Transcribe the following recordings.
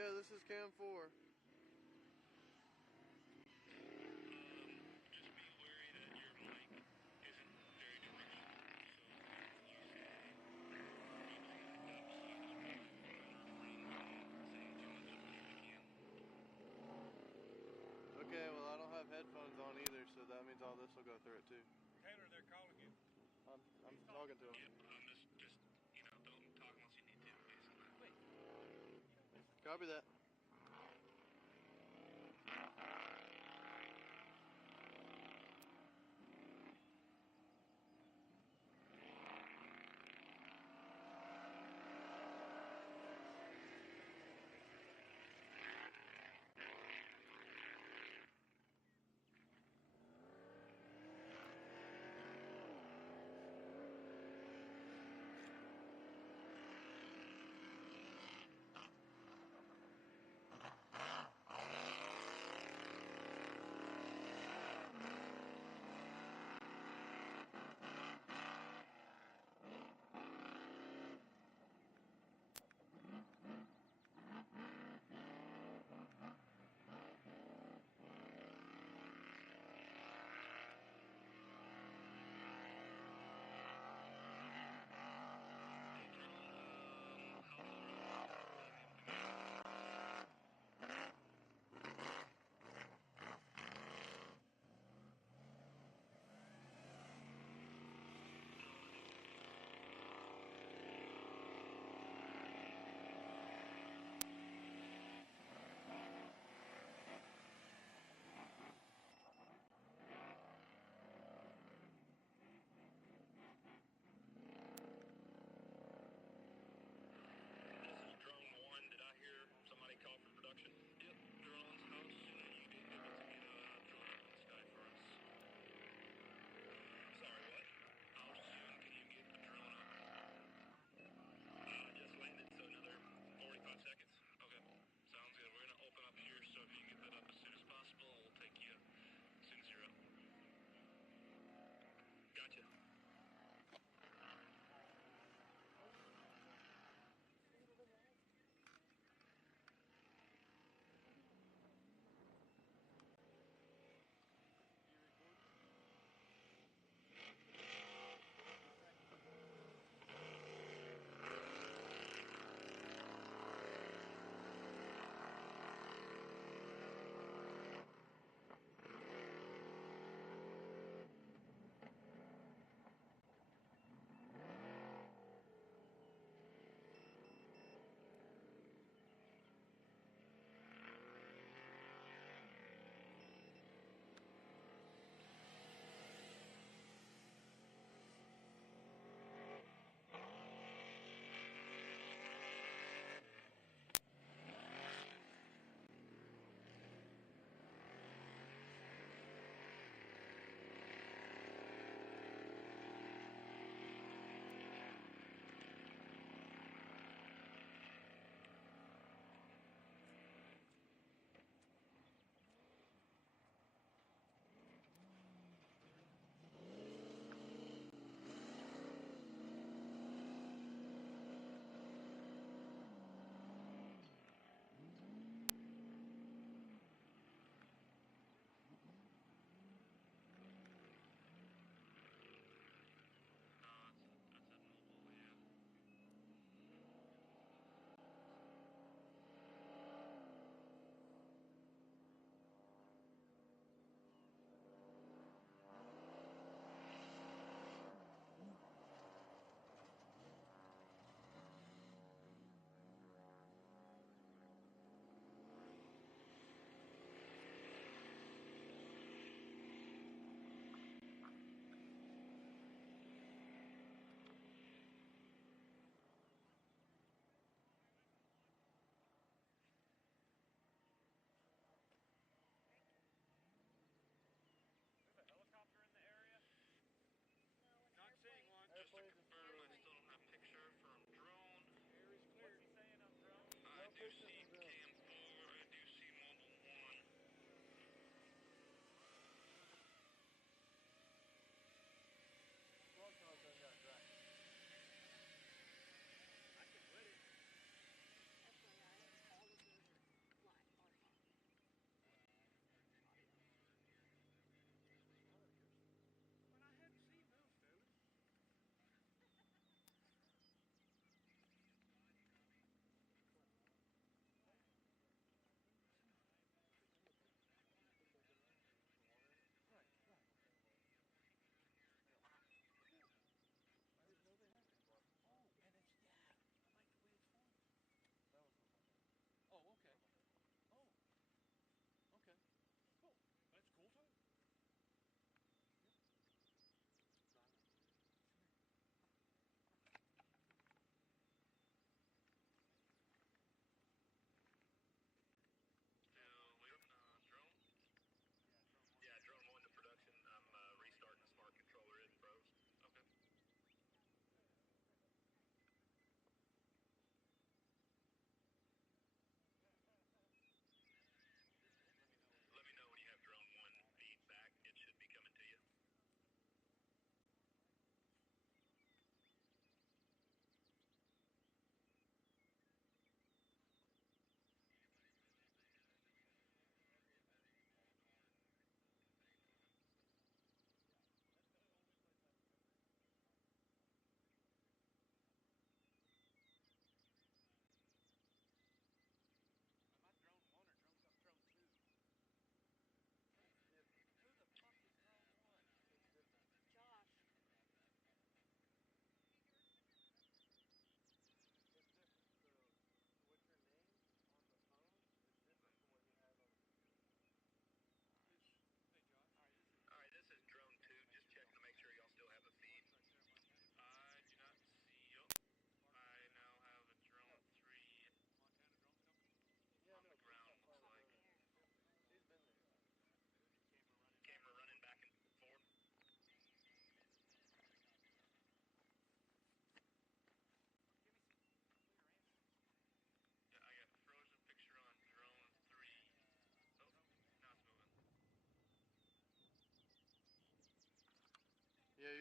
Yeah, this is cam 4. Just be wary that your mic isn't very directional. So if you say anything like that, or saying too much underneath the cam. Okay, well I don't have headphones on either, so that means all this will go through it too. Taylor, they're calling you. I'm talking to him. Yeah, just don't talk unless you need to, basically. Wait. Copy that.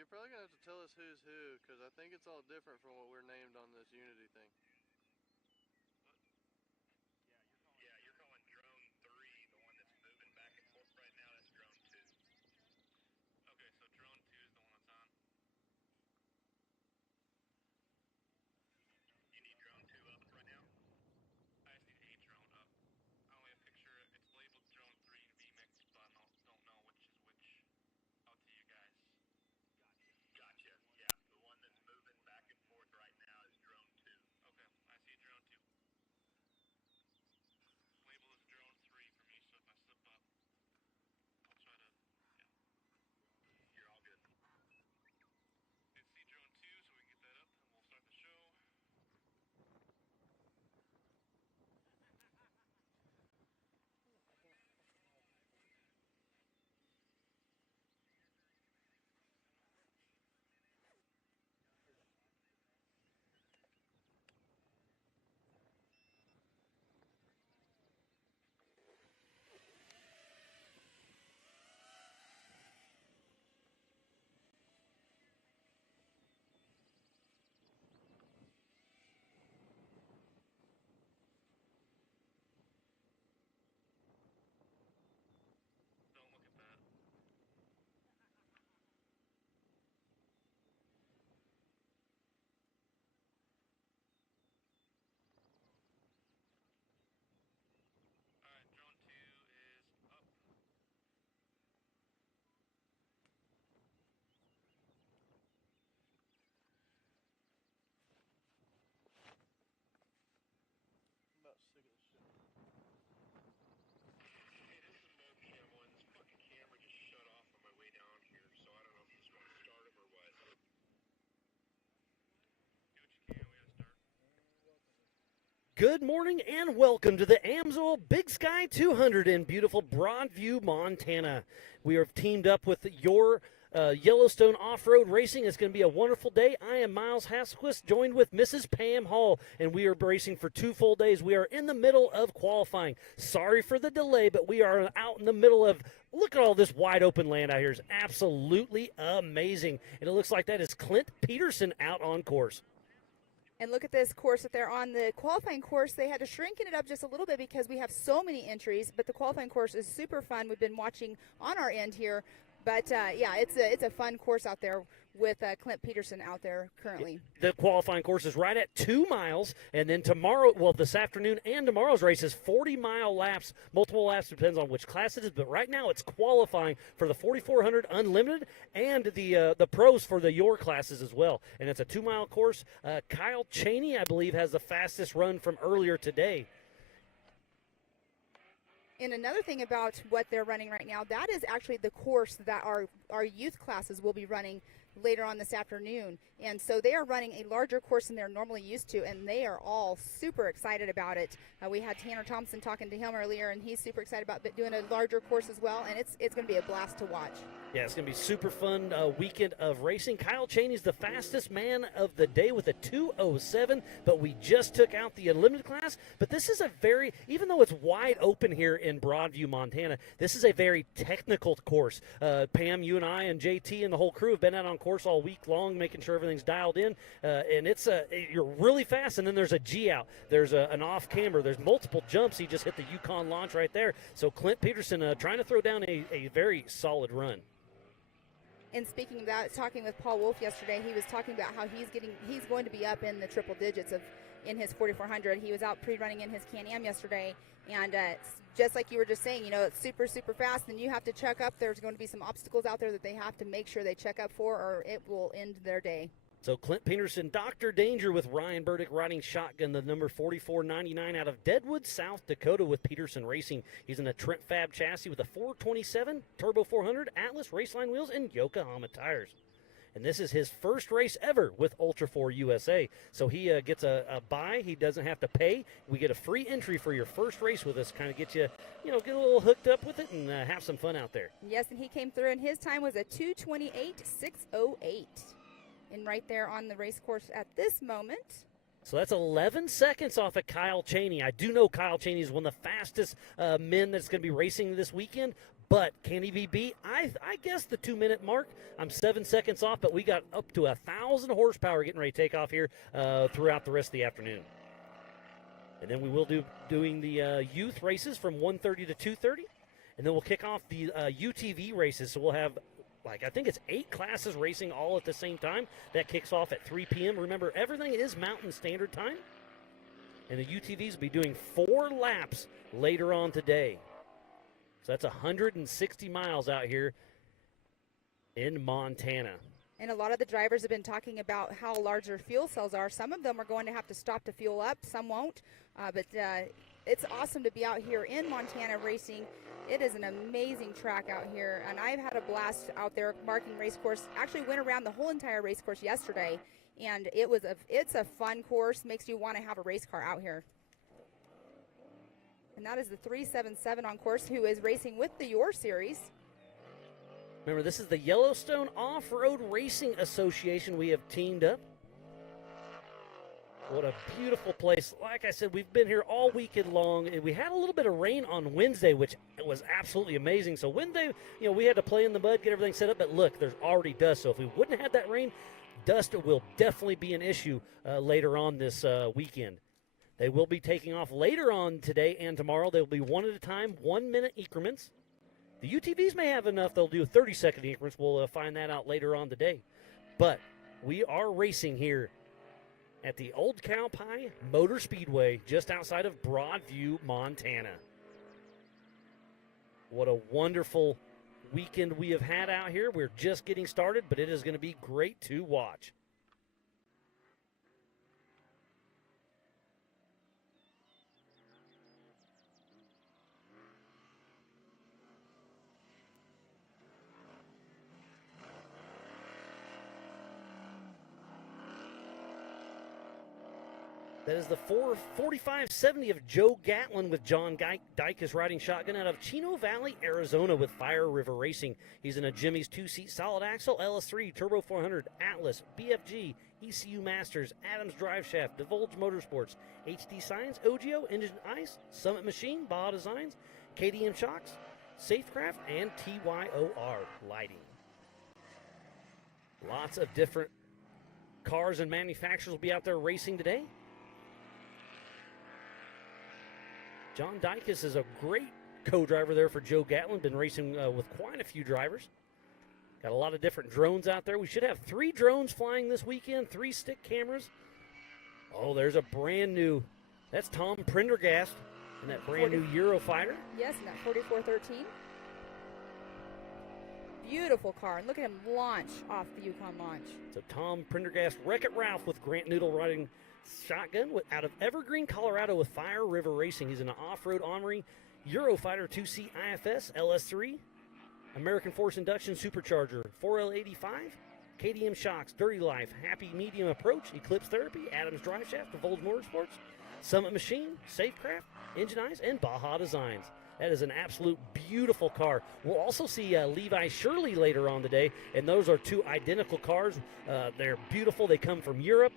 probably going to have to tell us who's who, because I think it's all different from what we're named on this Unity thing. Yeah, you're calling drone 3, the one that's moving back and forth right now. That's drone 2. Okay, so drone 2 is the one that's on. You need drone 2 up right now? I just need a drone up. I only have a picture. It's labeled drone 3 and VMix, but I don't know which is which. Out to you guys. Gotcha. Yeah, the one that's moving back and forth right now is drone 2. Okay, I see drone 2. Label is drone 3 for me, so if I slip up, I'll try to, yeah. You're all good. Let's see drone 2, so we can get that up, and we'll start the show. Don't look at that. Alright, drone 2 is up. I'm about sick of this shit. Hey, this is Mocam 1. This fucking camera just shut off on my way down here, so I don't know if you just want to start him or what. Do what you can, we gotta start. Good morning and welcome to the Amsoil Big Sky 200 in beautiful Broadview, Montana. We are teamed up with your Yellowstone Off-Road Racing. It's going to be a wonderful day. I am Miles Hasquist, joined with Mrs. Pam Hall, and we are racing for 2 full days. We are in the middle of qualifying. Sorry for the delay, but we are out in the middle of, look at all this wide open land out here. It's absolutely amazing. And it looks like that is Clint Peterson out on course. And look at this course that they're on. The qualifying course, they had to shrink it up just a little bit because we have so many entries, but the qualifying course is super fun. We've been watching on our end here. But, yeah, it's a fun course out there with Clint Peterson out there currently. The qualifying course is right at 2 miles, and then tomorrow, well, this afternoon and tomorrow's race is 40-mile laps. Multiple laps, depends on which class it is, but right now it's qualifying for the 4400 Unlimited and the pros for the your classes as well. And it's a 2-mile course. Kyle Cheney, I believe, has the fastest run from earlier today. And another thing about what they're running right now, that is actually the course that our youth classes will be running later on this afternoon. And so they are running a larger course than they're normally used to, and they are all super excited about it. We had Tanner Thompson talking to him earlier, and he's super excited about doing a larger course as well, and it's going to be a blast to watch. Yeah, it's going to be super fun weekend of racing. Kyle Cheney's the fastest man of the day with a 2:07, but we just took out the Unlimited class. But this is a very, even though it's wide open here in Broadview, Montana, this is a very technical course. Pam, you and I and JT and the whole crew have been out on course all week long, making sure everything's dialed in. And it's you're really fast, and then there's a G out. There's an off camber. There's multiple jumps. He just hit the Yukon launch right there. So Clint Peterson trying to throw down a very solid run. And speaking of that, talking with Paul Wolf yesterday, he was talking about how he's going to be up in the triple digits in his 4400. He was out pre-running in his Can-Am yesterday, and just like you were just saying, it's super, super fast, and you have to check up. There's going to be some obstacles out there that they have to make sure they check up for, or it will end their day. So Clint Peterson, Dr. Danger with Ryan Burdick riding shotgun, the number 4499 out of Deadwood, South Dakota with Peterson Racing. He's in a Trent Fab chassis with a 427 Turbo 400 Atlas Raceline wheels and Yokohama tires. And this is his first race ever with Ultra 4 USA. So he gets a buy. He doesn't have to pay. We get a free entry for your first race with us. Kind of get you, get a little hooked up with it and have some fun out there. Yes, and he came through, and his time was a 2:28.608. And right there on the race course at this moment. So that's 11 seconds off of Kyle Cheney. I do know Kyle Cheney is one of the fastest men that's going to be racing this weekend, But can he be beat? I guess the 2-minute mark. I'm 7 seconds off, but we got up to 1,000 horsepower getting ready to take off here throughout the rest of the afternoon. And then we will doing the youth races from 1:30 to 2:30. And then we'll kick off the UTV races. So we'll have, I think it's 8 classes racing all at the same time. That kicks off at 3 p.m. Remember, everything is Mountain Standard Time. And the UTVs will be doing 4 laps later on today. So that's 160 miles out here in Montana. And a lot of the drivers have been talking about how large their fuel cells are. Some of them are going to have to stop to fuel up. Some won't. But it's awesome to be out here in Montana racing. It is an amazing track out here. And I've had a blast out there marking race course. Actually went around the whole entire race course yesterday. And it's a fun course. Makes you want to have a race car out here. And that is the 377 on course, who is racing with the Your Series. Remember, this is the Yellowstone Off-Road Racing Association. We have teamed up. What a beautiful place. Like I said, we've been here all weekend long. And we had a little bit of rain on Wednesday, which was absolutely amazing. So Wednesday, we had to play in the mud, get everything set up. But look, there's already dust. So if we wouldn't have had that rain, dust will definitely be an issue later on this weekend. They will be taking off later on today and tomorrow. They will be one at a time, 1-minute increments. The UTVs may have enough. They'll do 30-second increments. We'll find that out later on today. But we are racing here at the Old Cow Pie Motor Speedway just outside of Broadview, Montana. What a wonderful weekend we have had out here. We're just getting started, but it is going to be great to watch. That is the 4570 of Joe Gatlin with John Dykes riding shotgun out of Chino Valley, Arizona with Fire River Racing. He's in a Jimmy's 2-seat solid axle, LS3, Turbo 400, Atlas, BFG, ECU Masters, Adams Drive Shaft, Divulge Motorsports, HD Signs, OGO, Engine Ice, Summit Machine, Baja Designs, KDM Shocks, Safecraft, and TYOR Lighting. Lots of different cars and manufacturers will be out there racing today. John Dykes is a great co-driver there for Joe Gatlin. Been racing with quite a few drivers. Got a lot of different drones out there. We should have 3 drones flying this weekend, 3 stick cameras. Oh, there's a brand new, that's Tom Prendergast in that brand new Eurofighter. Yes, in that 4413. Beautiful car. And look at him launch off the Yukon launch. So Tom Prendergast, Wreck-It Ralph with Grant Noodle riding shotgun out of Evergreen, Colorado with Fire River Racing. He's in an off-road Omri Eurofighter 2-seat IFS LS3, American Force Induction Supercharger 4L85, KDM Shocks, Dirty Life, Happy Medium Approach, Eclipse Therapy, Adams Drive Shaft, Divulge Motorsports, Summit Machine, Safecraft, Engine Eyes, and Baja Designs. That is an absolute beautiful car. We'll also see Levi Shirley later on today, and those are 2 identical cars. They're beautiful. They come from Europe.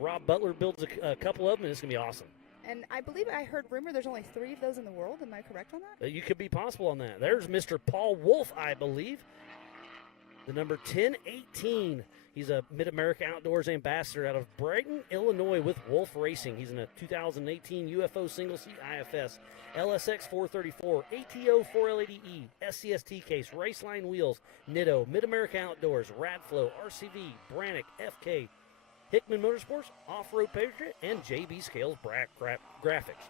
Rob Butler builds a couple of them, and it's going to be awesome. And I believe I heard rumor there's only 3 of those in the world. Am I correct on that? You could be possible on that. There's Mr. Paul Wolf, I believe. The number 1018. He's a Mid-America Outdoors ambassador out of Brighton, Illinois with Wolf Racing. He's in a 2018 UFO single-seat IFS, LSX 434, ATO 4L80E, SCST case, Raceline wheels, Nitto, Mid-America Outdoors, Radflow, RCV, Brannick, FK, Hickman Motorsports, Off-Road Patriot, and JB Scales Graphics.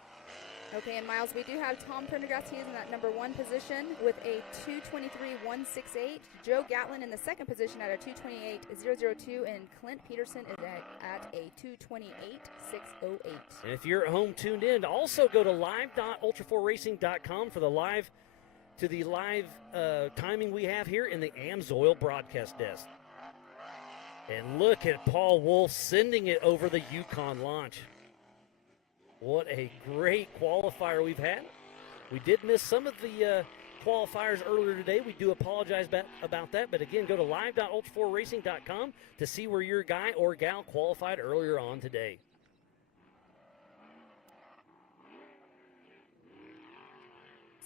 Okay, and Miles, we do have Tom Prendergast. He's in that number 1 position with a 223.168. Joe Gatlin in the 2nd position at a 228.002, and Clint Peterson is at a 228.608. And if you're at home tuned in, also go to live.ultra4racing.com for the live timing we have here in the Amsoil broadcast desk. And look at Paul Wolf sending it over the Yukon launch. What a great qualifier we've had. We did miss some of the qualifiers earlier today. We do apologize about that. But again, go to live.ultra4racing.com to see where your guy or gal qualified earlier on today.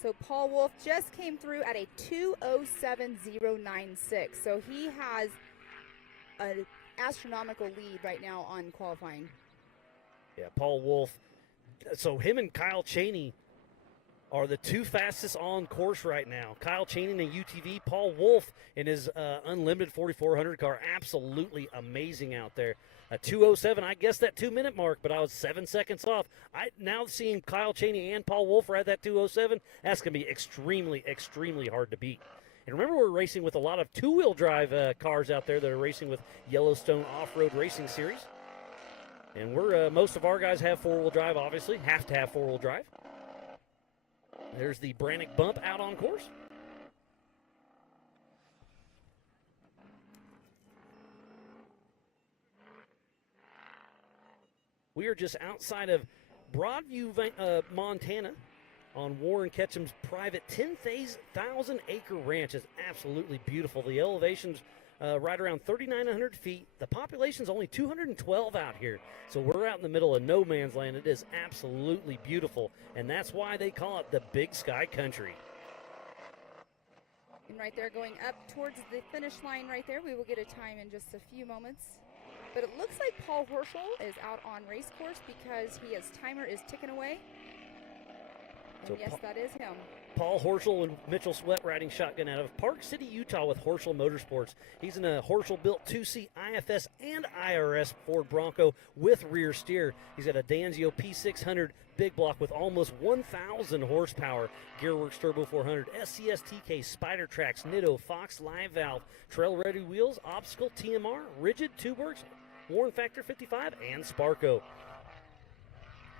So Paul Wolf just came through at a 2:07.096. So he has an astronomical lead right now on qualifying. Yeah, Paul Wolf. So him and Kyle Cheney are the two fastest on course right now. Kyle Cheney in a UTV, Paul Wolf in his unlimited 4400 car. Absolutely amazing out there. A 2:07, I guess that 2-minute mark, but I was 7 seconds off. Now seeing Kyle Cheney and Paul Wolf right at that 2:07, that's going to be extremely, extremely hard to beat. And remember, we're racing with a lot of two-wheel drive cars out there that are racing with Yellowstone Off-Road Racing Series. And we're most of our guys have four-wheel drive, obviously, have to have four-wheel drive. There's the Brannick bump out on course. We are just outside of Broadview, Montana, on Warren Ketchum's private 10,000-acre ranch. It's absolutely beautiful. The elevation's right around 3,900 feet. The population's only 212 out here. So we're out in the middle of no man's land. It is absolutely beautiful, and that's why they call it the Big Sky Country. And right there, going up towards the finish line right there, we will get a time in just a few moments. But it looks like Paul Horschel is out on race course because his timer is ticking away. And So yes, that is him. Paul Horschel and Mitchell Sweat riding shotgun out of Park City, Utah with Horschel Motorsports. He's in a Horschel-built 2C IFS and IRS Ford Bronco with rear steer. He's got a Danzio P600 big block with almost 1,000 horsepower, Gearworks Turbo 400, SCS TK, Spider Tracks, Nitto, Fox Live Valve, Trail Ready Wheels, Obstacle, TMR, Rigid, Tubeworks, Warren Factor 55, and Sparco.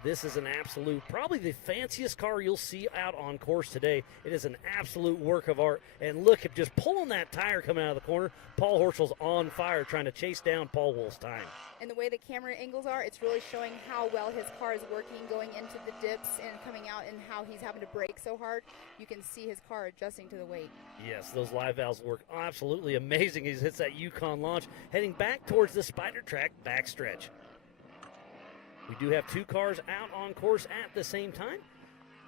This is an absolute, probably the fanciest car you'll see out on course today. It is an absolute work of art. And look at just pulling that tire coming out of the corner. Paul Horschel's on fire trying to chase down Paul Wolf's time. And the way the camera angles are, it's really showing how well his car is working going into the dips and coming out, and how he's having to brake so hard. You can see his car adjusting to the weight. Yes, those live valves work absolutely amazing. He hits that Yukon launch, heading back towards the Spider Track backstretch. We do have two cars out on course at the same time.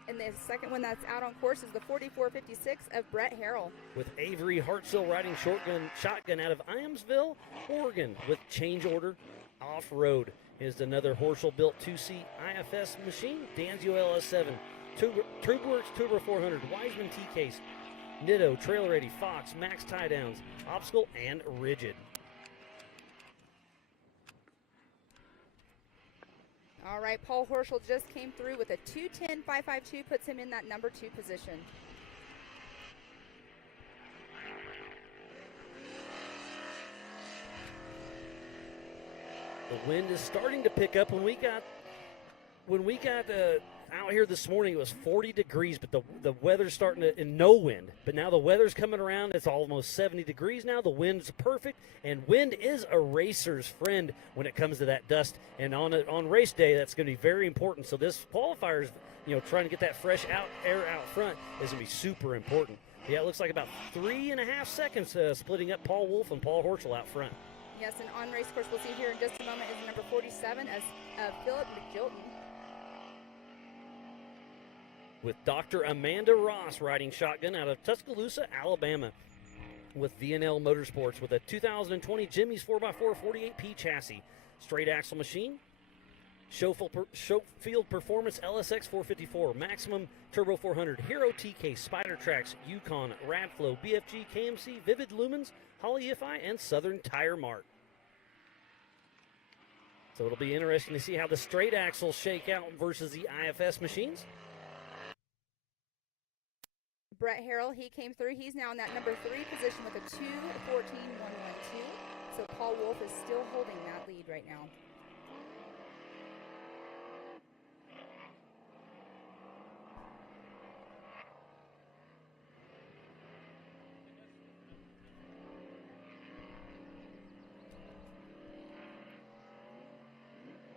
And the second one that's out on course is the 4456 of Brett Harrell. With Avery Hartzell riding shotgun out of Iamsville, Oregon, with change order off-road. Is another Horschel-built 2C IFS machine, Danzio LS7, Tubeworks Turbo 400, Wiseman T-Case, Nitto, Trail Ready, Fox, Max Tie-Downs, Obstacle, and Rigid. All right, Paul Horschel just came through with a 2:10.552, puts him in that number 2 position. The wind is starting to pick up. When we got out here this morning, it was 40 degrees, but the weather's starting to, and no wind. But now the weather's coming around. It's almost 70 degrees now. The wind's perfect, and wind is a racer's friend when it comes to that dust. And on race day, that's going to be very important. So this qualifier's, trying to get that fresh air out front is going to be super important. Yeah, it looks like about 3.5 seconds splitting up Paul Wolf and Paul Horschel out front. Yes, and on race course, we'll see here in just a moment, is number 47 as Philip McJilton. With Dr. Amanda Ross riding shotgun out of Tuscaloosa, Alabama, with VNL Motorsports with a 2020 Jimmy's 4x4 48P chassis, straight axle machine, Showfield Performance LSX 454, Maximum Turbo 400, Hero TK, Spider Tracks, Yukon, Radflow, BFG, KMC, Vivid Lumens, Holly Ifi, and Southern Tire Mart. So it'll be interesting to see how the straight axles shake out versus the IFS machines. Brett Harrell, he came through. He's now in that number 3 position with a 2:14.112. So Paul Wolf is still holding that lead right now.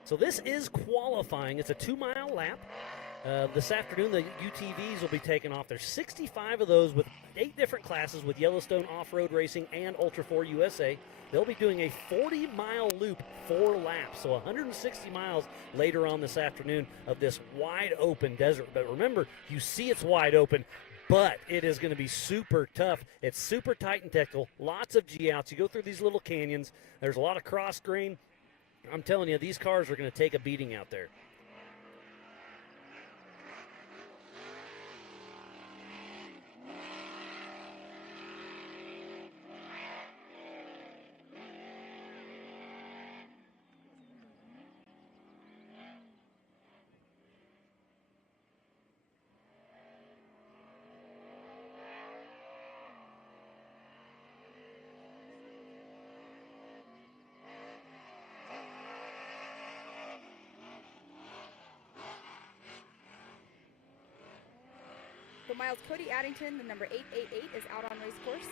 So this is qualifying. It's a 2-mile lap. This afternoon, the UTVs will be taking off. There's 65 of those with 8 different classes with Yellowstone Off-Road Racing and Ultra 4 USA. They'll be doing a 40-mile loop, 4 laps, so 160 miles later on this afternoon of this wide-open desert. But remember, you see it's wide open, but it is going to be super tough. It's super tight and technical, lots of G-outs. You go through these little canyons. There's a lot of cross-grain. I'm telling you, these cars are going to take a beating out there. So Miles Cody Addington, the number 888, is out on race course.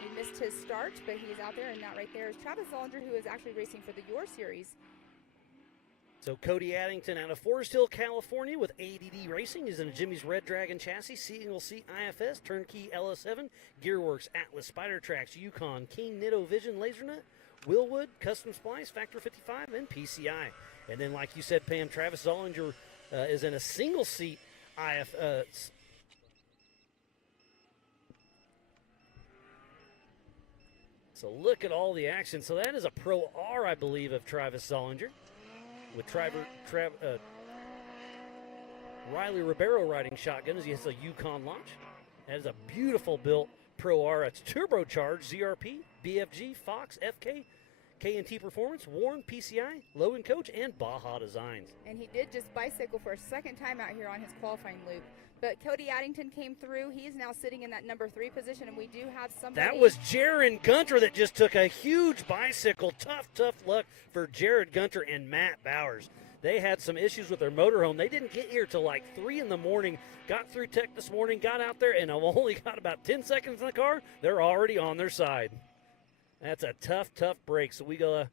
He missed his start, but he's out there, and that right there is Travis Zollinger, who is actually racing for the Your Series. So Cody Addington out of Forest Hill, California with ADD Racing. He's in a Jimmy's Red Dragon chassis, single seat IFS, turnkey LS7, Gearworks, Atlas, Spider Tracks, Yukon, King, Nitto, Vision, Lasernut, Willwood, Custom Splice, Factor 55, and PCI. And then, like you said, Pam, Travis Zollinger is in a single seat so look at all the action. So that is a Pro R, I believe, of Travis Zollinger with Riley Ribeiro riding shotgun as he has a Yukon launch. That is a beautiful built Pro R. It's turbocharged ZRP, BFG, Fox, FK, K&T Performance, Warren, PCI, Logan Coach, and Baja Designs. And he did just bicycle for a second time out here on his qualifying loop. But Cody Addington came through. He is now sitting in that number 3 position, and we do have somebody. That was Jaron Gunter that just took a huge bicycle. Tough luck for Jared Gunter and Matt Bowers. They had some issues with their motorhome. They didn't get here till like 3 in the morning. Got through tech this morning, got out there, and have only got about 10 seconds in the car. They're already on their side. That's a tough break. So we'll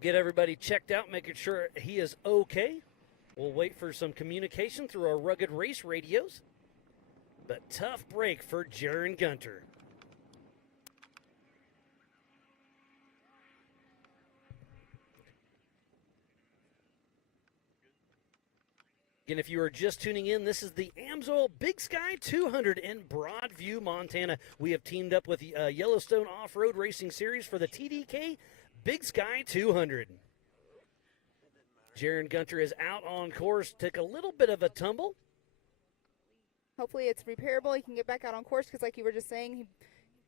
get everybody checked out, making sure he is okay. We'll wait for some communication through our rugged race radios. But tough break for Jaron Gunter. Again, if you are just tuning in, this is the Amsoil Big Sky 200 in Broadview, Montana. We have teamed up with the Yellowstone Off-Road Racing Series for the TDK Big Sky 200. Jaron Gunter is out on course, took a little bit of a tumble. Hopefully it's repairable. He can get back out on course because, like you were just saying,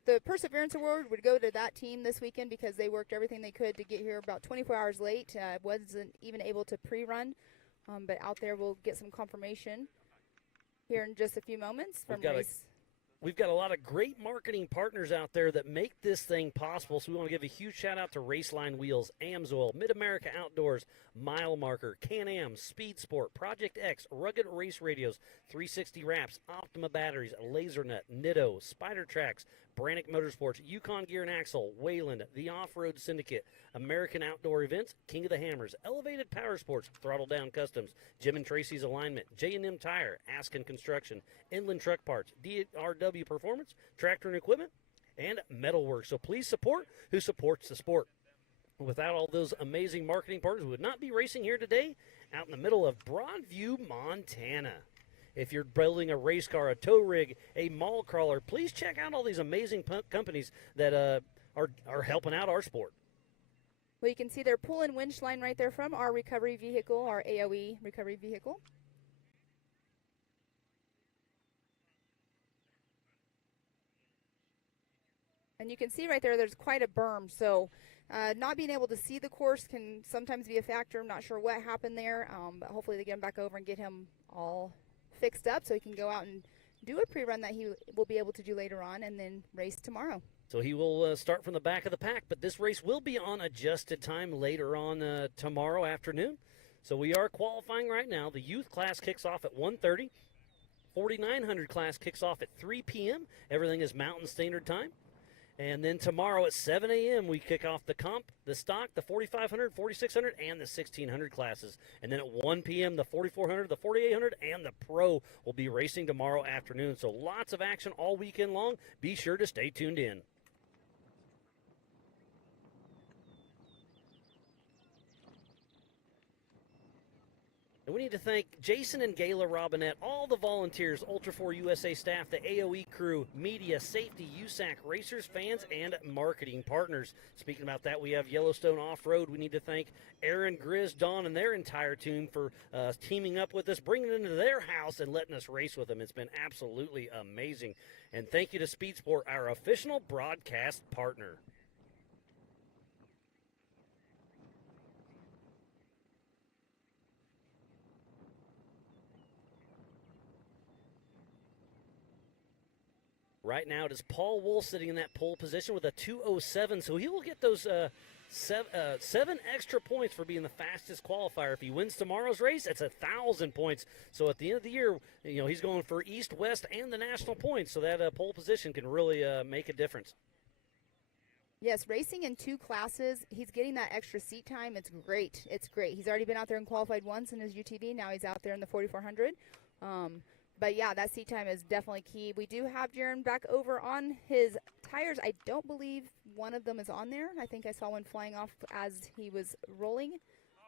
the Perseverance Award would go to that team this weekend because they worked everything they could to get here about 24 hours late. Wasn't even able to pre-run. But out there, we'll get some confirmation here in just a few moments from race. We've got a lot of great marketing partners out there that make this thing possible. So we want to give a huge shout out to Raceline Wheels, Amsoil, Mid-America Outdoors, Mile Marker, Can-Am, Speed Sport, Project X, Rugged Race Radios, 360 Wraps, Optima Batteries, Lasernut, Nitto, Spider Tracks, Brannick Motorsports, Yukon Gear and Axle, Wayland, The Off-Road Syndicate, American Outdoor Events, King of the Hammers, Elevated Power Sports, Throttle Down Customs, Jim and Tracy's Alignment, J&M Tire, Askin Construction, Inland Truck Parts, DRW Performance, Tractor and Equipment, and Metalworks. So please support who supports the sport. Without all those amazing marketing partners, we would not be racing here today out in the middle of Broadview, Montana. If you're building a race car, a tow rig, a mall crawler, please check out all these amazing companies that are helping out our sport. Well, you can see their pull-in winch line right there from our recovery vehicle, our AOE recovery vehicle. And you can see right there, there's quite a berm. So not being able to see the course can sometimes be a factor. I'm not sure what happened there, but hopefully they get him back over and get him all fixed up so he can go out and do a pre-run that he will be able to do later on and then race tomorrow. So he will start from the back of the pack, but this race will be on adjusted time later on tomorrow afternoon. So we are qualifying right now. The youth class kicks off at 1:30. 4900 class kicks off at 3 p.m. Everything is Mountain Standard Time. And then tomorrow at 7 a.m., we kick off the comp, the stock, the 4,500, 4,600, and the 1,600 classes. And then at 1 p.m., the 4,400, the 4,800, and the Pro will be racing tomorrow afternoon. So lots of action all weekend long. Be sure to stay tuned in. And we need to thank Jason and Gayla Robinette, all the volunteers, Ultra 4 USA staff, the AOE crew, media, safety, USAC, racers, fans, and marketing partners. Speaking about that, we have Yellowstone Off-Road. We need to thank Aaron, Grizz, Dawn, and their entire team for teaming up with us, bringing it into their house, and letting us race with them. It's been absolutely amazing. And thank you to Speed Sport, our official broadcast partner. Right now, it is Paul Wool sitting in that pole position with a 2:07, so he will get those seven extra points for being the fastest qualifier. If he wins tomorrow's race, it's 1,000 points. So at the end of the year, he's going for East, West, and the national points. So that pole position can really make a difference. Yes, racing in 2 classes, he's getting that extra seat time. It's great. It's great. He's already been out there and qualified once in his UTV. Now he's out there in the 4,400. But, yeah, that seat time is definitely key. We do have Jaron back over on his tires. I don't believe one of them is on there. I think I saw one flying off as he was rolling.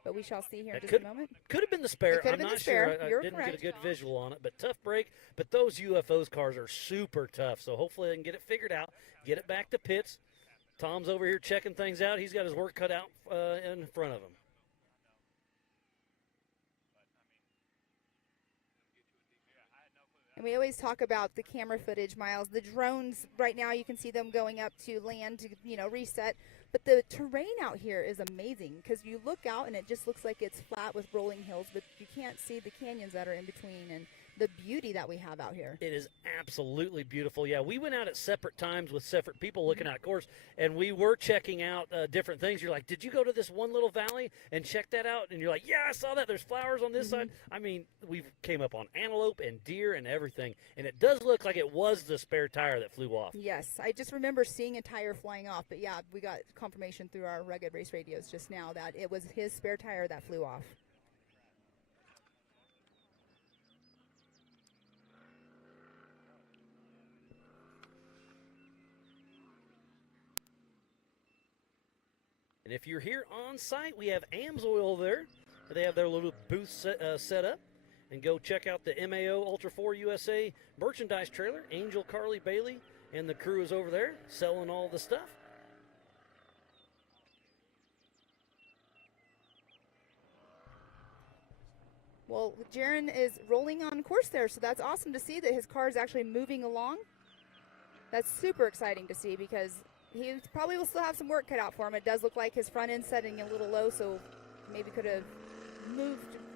But we shall see here in just a moment. Could have been the spare. I'm not sure. I didn't get a good visual on it. But tough break. But those UFOs cars are super tough. So hopefully they can get it figured out, get it back to pits. Tom's over here checking things out. He's got his work cut out in front of him. And we always talk about the camera footage, Miles. The drones, right now, you can see them going up to land to, reset. But the terrain out here is amazing because you look out and it just looks like it's flat with rolling hills, but you can't see the canyons that are in between and the beauty that we have out here. It is absolutely beautiful. Yeah, we went out at separate times with separate people looking out, of course, and we were checking out different things. You're like, did you go to this one little valley and check that out? And you're like, yeah, I saw that. There's flowers on this side. I mean, we came up on antelope and deer and everything, and it does look like it was the spare tire that flew off. Yes, I just remember seeing a tire flying off, but yeah, we got confirmation through our Rugged Race radios just now that it was his spare tire that flew off. And if you're here on site, we have Amsoil there. They have their little booth set up. And go check out the MAO Ultra 4 USA merchandise trailer. Angel Carly Bailey and the crew is over there selling all the stuff. Well, Jaron is rolling on course there, so that's awesome to see that his car is actually moving along. That's super exciting to see because he probably will still have some work cut out for him. It does look like his front end's setting a little low, so maybe could have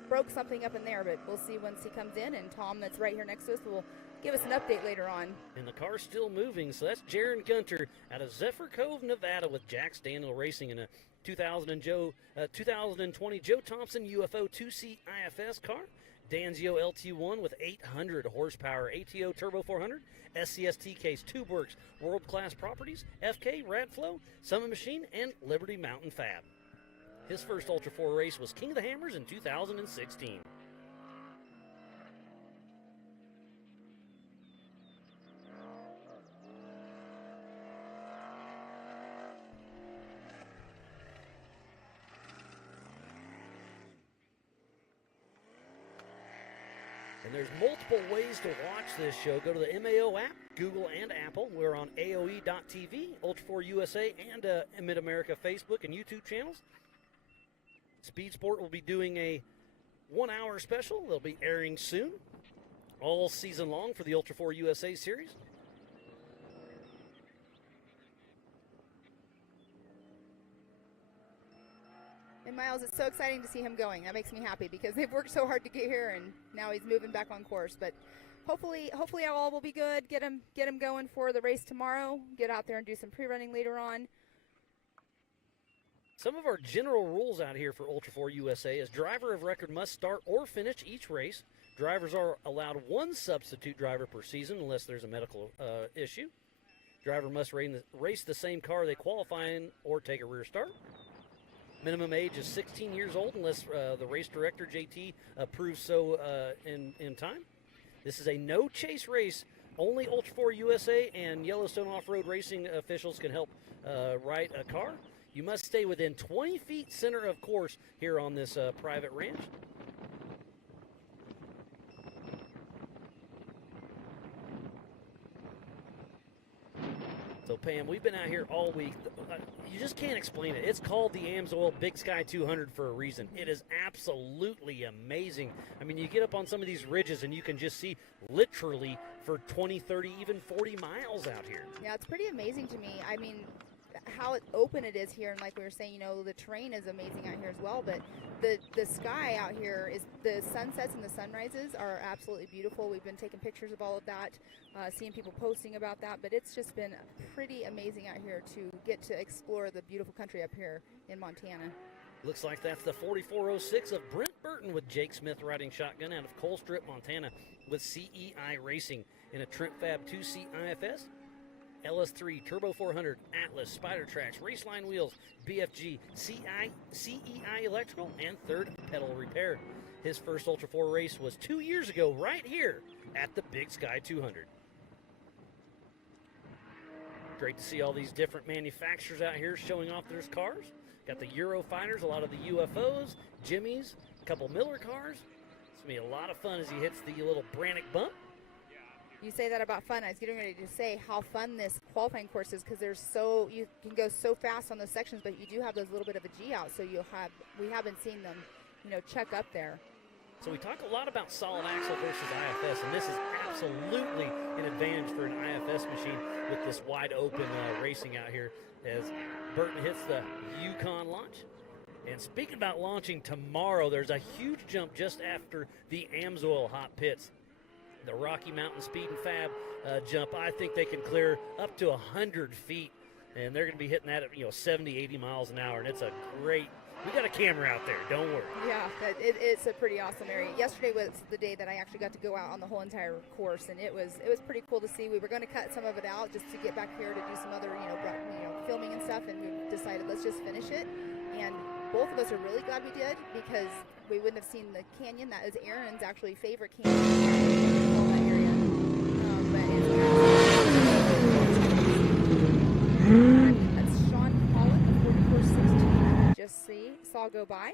broke something up in there, but we'll see once he comes in. And Tom, that's right here next to us, will give us an update later on. And the car's still moving, so that's Jaron Gunter out of Zephyr Cove, Nevada with Jack Stanley Racing in a 2020 Joe Thompson UFO 2-seat IFS car. Danzio LT1 with 800 horsepower, ATO Turbo 400, SCST case, TubeWorks, world-class properties, FK, Radflow, Summit Machine, and Liberty Mountain Fab. His first Ultra 4 race was King of the Hammers in 2016. And there's multiple ways to watch this show. Go to the MAO app, Google and Apple. We're on AOE.TV, Ultra 4 USA, and Mid-America Facebook and YouTube channels. Speed Sport will be doing a 1-hour special. They'll be airing soon, all season long for the Ultra 4 USA series. And Miles, it's so exciting to see him going. That makes me happy because they've worked so hard to get here, and now he's moving back on course. But hopefully all will be good. Get him going for the race tomorrow. Get out there and do some pre-running later on. Some of our general rules out here for Ultra 4 USA is driver of record must start or finish each race. Drivers are allowed one substitute driver per season unless there's a medical issue. Driver must race the same car they qualify in or take a rear start. Minimum age is 16 years old unless the race director, JT, approves so in time. This is a no-chase race. Only Ultra 4 USA and Yellowstone Off-Road Racing officials can help ride a car. You must stay within 20 feet center of course here on this private ranch. So, Pam, we've been out here all week. You just can't explain it. It's called the Amsoil Big Sky 200 for a reason. It is absolutely amazing. I mean, you get up on some of these ridges and you can just see literally for 20, 30, even 40 miles out here. Yeah, it's pretty amazing to me. I mean, how open it is here, and like we were saying, you know, the terrain is amazing out here as well, but the sky out here is, the sunsets and the sunrises are absolutely beautiful. We've been taking pictures of all of that, seeing people posting about that, but it's just been pretty amazing out here to get to explore the beautiful country up here in Montana. Looks like that's the 4406 of Brent Burton with Jake Smith riding shotgun out of Colstrip, Montana with CEI Racing in a Trent Fab 2C IFS. LS3, Turbo 400, Atlas, Spider Tracks, Raceline Wheels, BFG, CEI Electrical, and Third Pedal Repair. His first Ultra 4 race was 2 years ago right here at the Big Sky 200. Great to see all these different manufacturers out here showing off their cars. Got the Eurofighters, a lot of the UFOs, Jimmys, a couple Miller cars. It's going to be a lot of fun as he hits the little Brannick bump. You say that about fun. I was getting ready to say how fun this qualifying course is, because you can go so fast on those sections, but you do have those little bit of a G out, so we haven't seen them, you know, check up there. So we talk a lot about solid axle versus IFS, and this is absolutely an advantage for an IFS machine with this wide open racing out here as Burton hits the Yukon launch. And speaking about launching tomorrow, there's a huge jump just after the Amsoil hot pits. The Rocky Mountain Speed and Fab jump, I think they can clear up to 100 feet, and they're going to be hitting that at 70, 80 miles an hour, and it's a great. We got a camera out there, don't worry. Yeah, it's a pretty awesome area. Yesterday was the day that I actually got to go out on the whole entire course, and it was pretty cool to see. We were going to cut some of it out just to get back here to do some other filming and stuff, and we decided let's just finish it. And both of us are really glad we did, because we wouldn't have seen the canyon. That is Aaron's actually favorite canyon. That's Sean Holland, 4416. Just saw go by.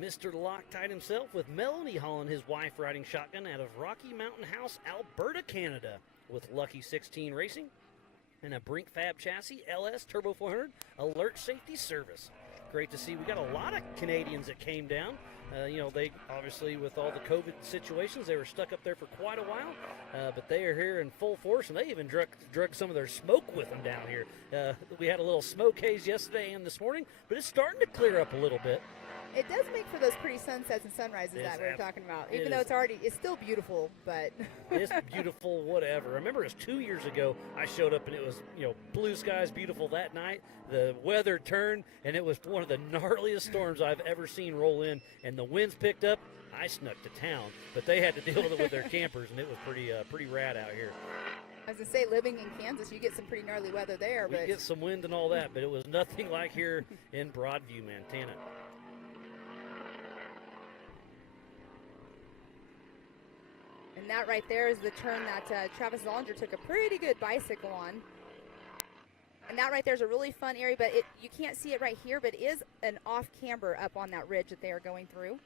Mr. Loctite himself with Melanie Holland, his wife, riding shotgun out of Rocky Mountain House, Alberta, Canada, with Lucky 16 Racing and a Brink Fab chassis, LS Turbo 400, Alert Safety Service. Great to see. We got a lot of Canadians that came down. They obviously, with all the COVID situations, they were stuck up there for quite a while, but they are here in full force, and they even drug some of their smoke with them down here. We had a little smoke haze yesterday and this morning, but it's starting to clear up a little bit. It does make for those pretty sunsets and sunrises that we were talking about. Even though it's still beautiful, but it's beautiful, whatever. I remember it was 2 years ago. I showed up and it was, blue skies, beautiful that night. The weather turned and it was one of the gnarliest storms I've ever seen roll in. And the winds picked up. I snuck to town, but they had to deal with it with their campers, and it was pretty rad out here. I was gonna say, living in Kansas, you get some pretty gnarly weather there. We get some wind and all that, but it was nothing like here in Broadview, Montana. And that right there is the turn that Travis Zollinger took a pretty good bicycle on. And that right there is a really fun area, but you can't see it right here, but it is an off camber up on that ridge that they are going through.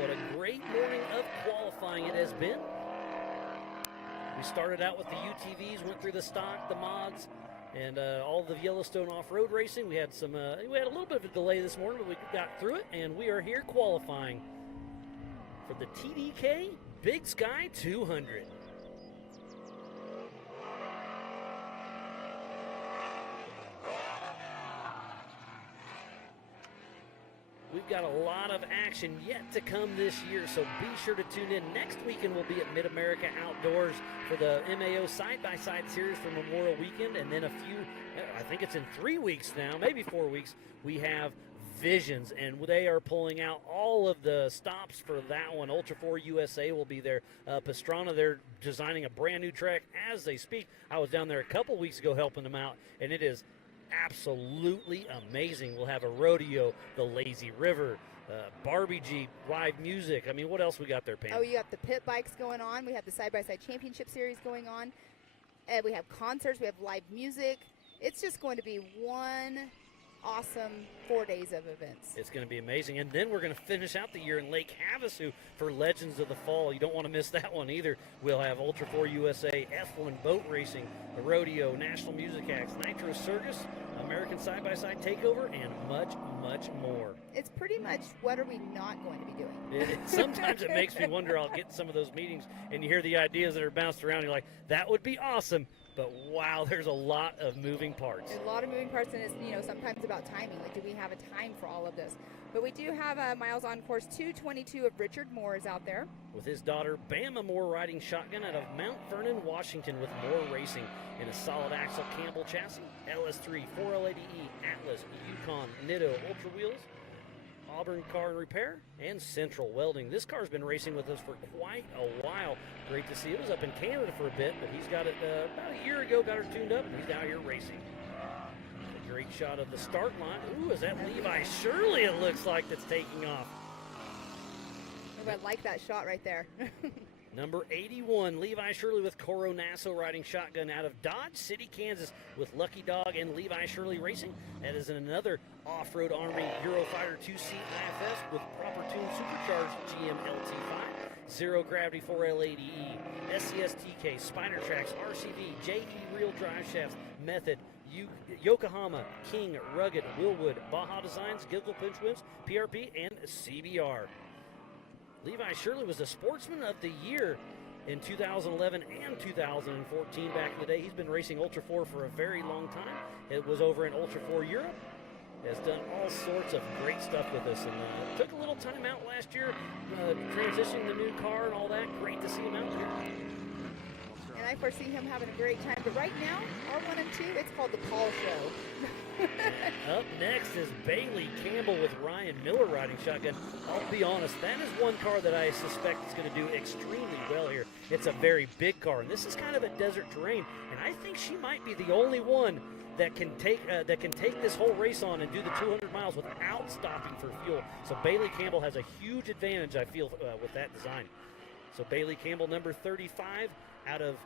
What a great morning of qualifying it has been. We started out with the UTVs, went through the stock, the mods, and all the Yellowstone off-road racing. We had we had a little bit of a delay this morning, but we got through it, and we are here qualifying for the TDK Big Sky 200. We've we've got a lot of action yet to come this year, so be sure to tune in. Next weekend we'll be at Mid-America Outdoors for the MAO Side-by-Side Series for Memorial Weekend, and then I think it's in 3 weeks now, maybe 4 weeks, we have Visions, and they are pulling out all of the stops for that one. Ultra 4 USA will be there. Pastrana, they're designing a brand new track as they speak. I was down there a couple weeks ago helping them out, and it is absolutely amazing. We'll have a rodeo, the Lazy River, Barbie Jeep, live music. I mean, what else we got there, Pam? Oh, you got the pit bikes going on. We have the side-by-side championship series going on. We have concerts. We have live music. It's just going to be one awesome 4 days of events. It's going to be amazing. And then we're going to finish out the year in Lake Havasu for Legends of the Fall. You don't want to miss that one either. We'll have Ultra 4 USA, F1 boat racing, a rodeo, national music acts, Nitro Circus, American Side-by-Side Takeover, and much, much more. It's pretty much what are we not going to be doing? Sometimes it makes me wonder. I'll get some of those meetings and you hear the ideas that are bounced around. You're like, that would be awesome. But wow, there's a lot of moving parts. There's a lot of moving parts, and it's sometimes about timing. Like, do we have a time for all of this? But we do have miles on course 222 of Richard Moore is out there. With his daughter, Bama Moore, riding shotgun out of Mount Vernon, Washington, with Moore racing in a solid axle Campbell chassis, LS3, 4L80E, Atlas, Yukon, Nitto, Ultra Wheels, Auburn Car and Repair, and Central Welding. This car's been racing with us for quite a while. Great to see. It was up in Canada for a bit, but he's got it about a year ago, got her tuned up, and he's out here racing. A great shot of the start line. Ooh, is that Levi Shirley, it looks like, that's taking off? Oh, I like that shot right there. Number 81, Levi Shirley with Coronasso riding shotgun out of Dodge City, Kansas, with Lucky Dog and Levi Shirley Racing. That is another off-road Army Eurofighter 2C IFS with proper tuned supercharged GM LT5, Zero Gravity 4L80E, SCS TK, Spider Tracks, RCV, JE Real Drive Shafts, Method, Yokohama, King, Rugged, Willwood, Baja Designs, Giggle Pinch Whips, PRP, and CBR. Levi Shirley was the Sportsman of the Year in 2011 and 2014 back in the day. He's been racing Ultra 4 for a very long time. It was over in Ultra 4 Europe. Has done all sorts of great stuff with us, and took a little time out last year, transitioning the new car and all that. Great to see him out here. And I foresee him having a great time. But right now, R1 and 2, it's called the Paul Show. Up next is Bailey Campbell with Ryan Miller riding shotgun. I'll be honest, that is one car that I suspect is going to do extremely well here. It's a very big car, and this is kind of a desert terrain, and I think she might be the only one that can take this whole race on and do the 200 miles without stopping for fuel. So Bailey Campbell has a huge advantage, I feel, with that design. So Bailey Campbell, number 35, out of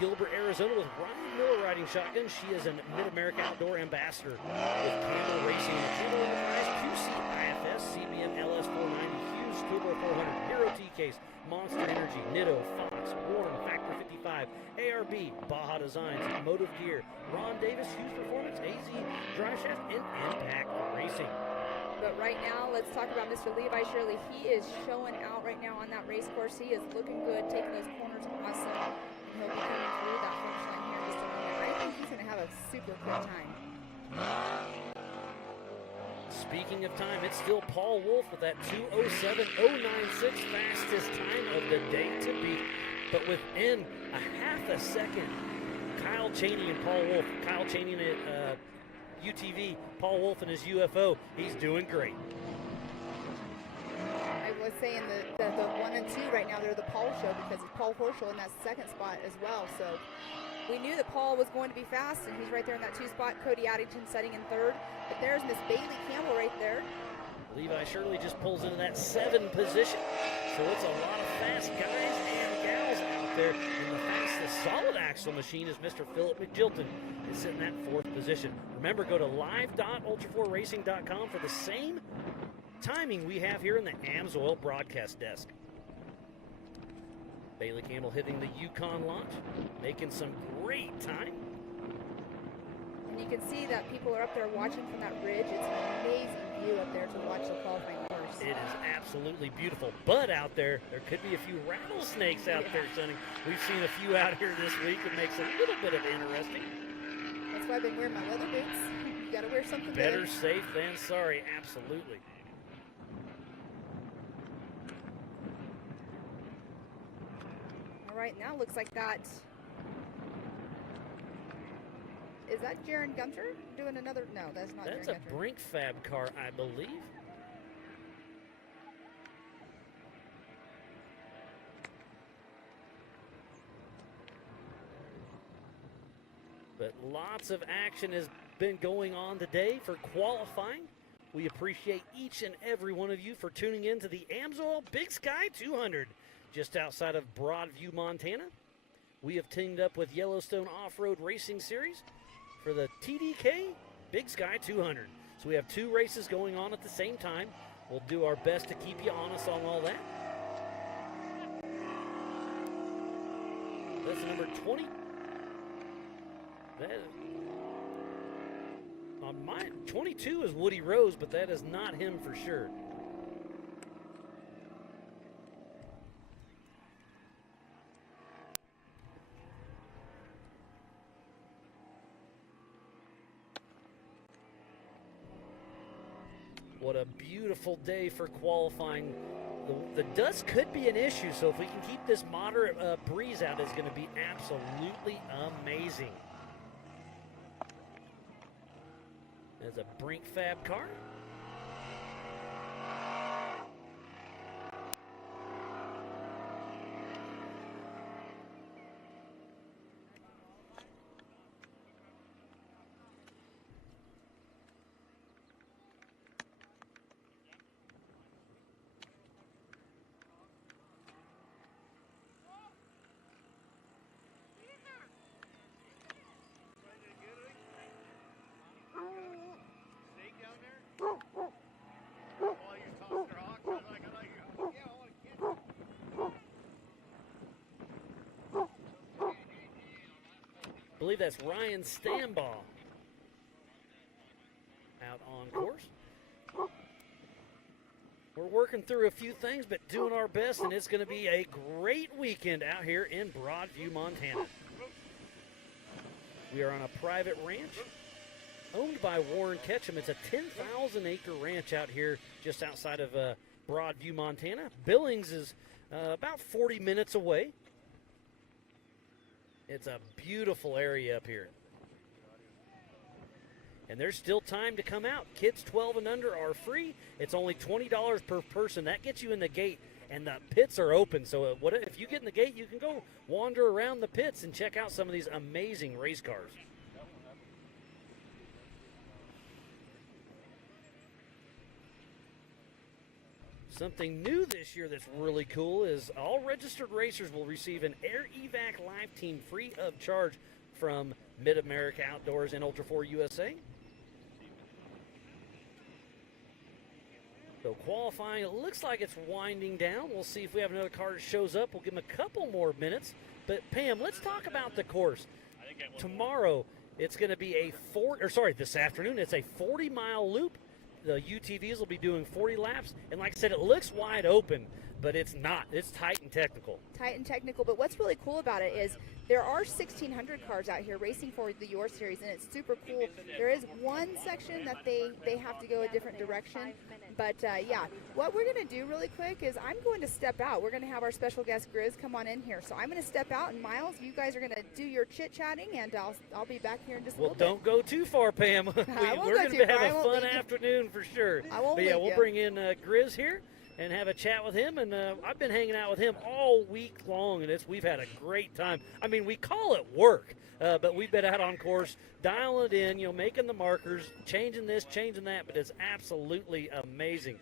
Gilbert, Arizona, with Ryan Miller riding shotgun. She is a Mid-America Outdoor Ambassador with Campbell Racing, Turbo Enterprise, QC IFS, CBM LS 490, Hughes Turbo 400, Hero T-Case, Monster Energy, Nitto, Fox, Warren, Factor 55, ARB, Baja Designs, Motive Gear, Ron Davis, Hughes Performance, AZ, Drive Shaft, and Impact Racing. But right now, let's talk about Mr. Levi Shirley. He is showing out right now on that race course. He is looking good, taking those corners awesome. He'll be coming through that finish line here in just a moment. I think he's going to have a super quick time. Speaking of time, it's still Paul Wolf with that 2:07.096, fastest time of the day to beat. But within a half a second, Kyle Chaney and Paul Wolf. Kyle Chaney at UTV, Paul Wolf in his UFO. He's doing great. I was saying the 1 and 2 right now, they're the Paul show because it's Paul Horschel in that second spot as well. So we knew that Paul was going to be fast, and he's right there in that 2 spot. Cody Addington setting in 3rd. But there's Miss Bailey Campbell right there. Levi Shirley just pulls into that 7 position. So it's a lot of fast guys and gals out there. And the fastest solid axle machine is Mr. Philip McGilton. Is in that 4th position. Remember, go to live.ultra4racing.com for the same timing we have here in the Amsoil broadcast desk. Bailey Campbell hitting the Yukon launch, making some great time. And you can see that people are up there watching from that ridge. It's an amazing view up there to watch the qualifying horse. It is absolutely beautiful. But out there could be a few rattlesnakes out there, Sonny. We've seen a few out here this week. It makes it a little bit of interesting. That's why I've been wearing my leather boots. You got to wear something Better good. safe than sorry, absolutely. All right, now it looks like that. Is that Jaron Gunter doing another? No, that's not That's Jaron a Gunter. Brink Fab car, I believe. But lots of action has been going on today for qualifying. We appreciate each and every one of you for tuning in to the Amsoil Big Sky 200, just outside of Broadview, Montana. We have teamed up with Yellowstone Off-Road Racing Series for the TDK Big Sky 200. So we have 2 races going on at the same time. We'll do our best to keep you honest on all that. That's number 20. That on my 22 is Woody Rose, but that is not him for sure. What a beautiful day for qualifying. The dust could be an issue, so if we can keep this moderate breeze out, it's going to be absolutely amazing. There's a Brink Fab car. I believe that's Ryan Stambaugh out on course. We're working through a few things, but doing our best, and it's going to be a great weekend out here in Broadview, Montana. We are on a private ranch owned by Warren Ketchum. It's a 10,000-acre ranch out here just outside of Broadview, Montana. Billings is about 40 minutes away. It's a beautiful area up here. And there's still time to come out. Kids 12 and under are free. It's only $20 per person. That gets you in the gate, and the pits are open. So if you get in the gate, you can go wander around the pits and check out some of these amazing race cars. Something new this year that's really cool is all registered racers will receive an Air Evac Live Team free of charge from Mid-America Outdoors and Ultra 4 USA. So qualifying, it looks like it's winding down. We'll see if we have another car that shows up. We'll give them a couple more minutes. But Pam, let's talk about the course. Tomorrow, it's going to be this afternoon, it's a 40-mile loop. The UTVs will be doing 40 laps. And like I said, it looks wide open, but it's not. It's tight and technical. Tight and technical, but what's really cool about it is there are 1,600 cars out here racing for the Your Series, and it's super cool. There is one section that they have to go a different direction, but yeah, what we're going to do really quick is I'm going to step out. We're going to have our special guest Grizz come on in here, so I'm going to step out, and Miles, you guys are going to do your chit-chatting, and I'll be back here in just a little bit. Well, don't go too far, Pam. We're going to have a fun afternoon for sure. I won't But yeah, leave we'll you. bring in Grizz here and have a chat with him. And I've been hanging out with him all week long, and we've had a great time. I mean, we call it work, but we've been out on course, dialing it in, making the markers, changing this, changing that, but it's absolutely amazing.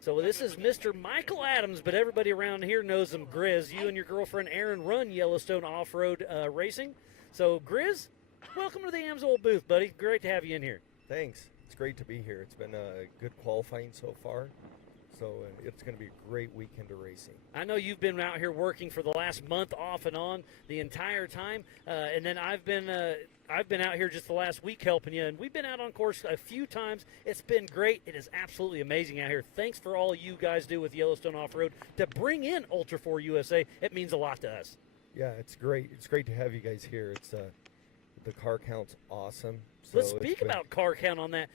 So this is Mr. Michael Adams, but everybody around here knows him, Grizz. You and your girlfriend Erin run Yellowstone Off-Road Racing. So, Grizz, welcome to the Amsoil booth, buddy. Great to have you in here. Thanks. It's great to be here. It's been a good qualifying so far, so it's going to be a great weekend of racing. I know you've been out here working for the last month off and on the entire time, and then I've been out here just the last week helping you, and we've been out on course a few times. It's been great. It is absolutely amazing out here. Thanks for all you guys do with Yellowstone Off-Road to bring in Ultra 4 USA. It means a lot to us. Yeah, it's great. It's great to have you guys here. The car count's awesome. So Let's speak about car count on that.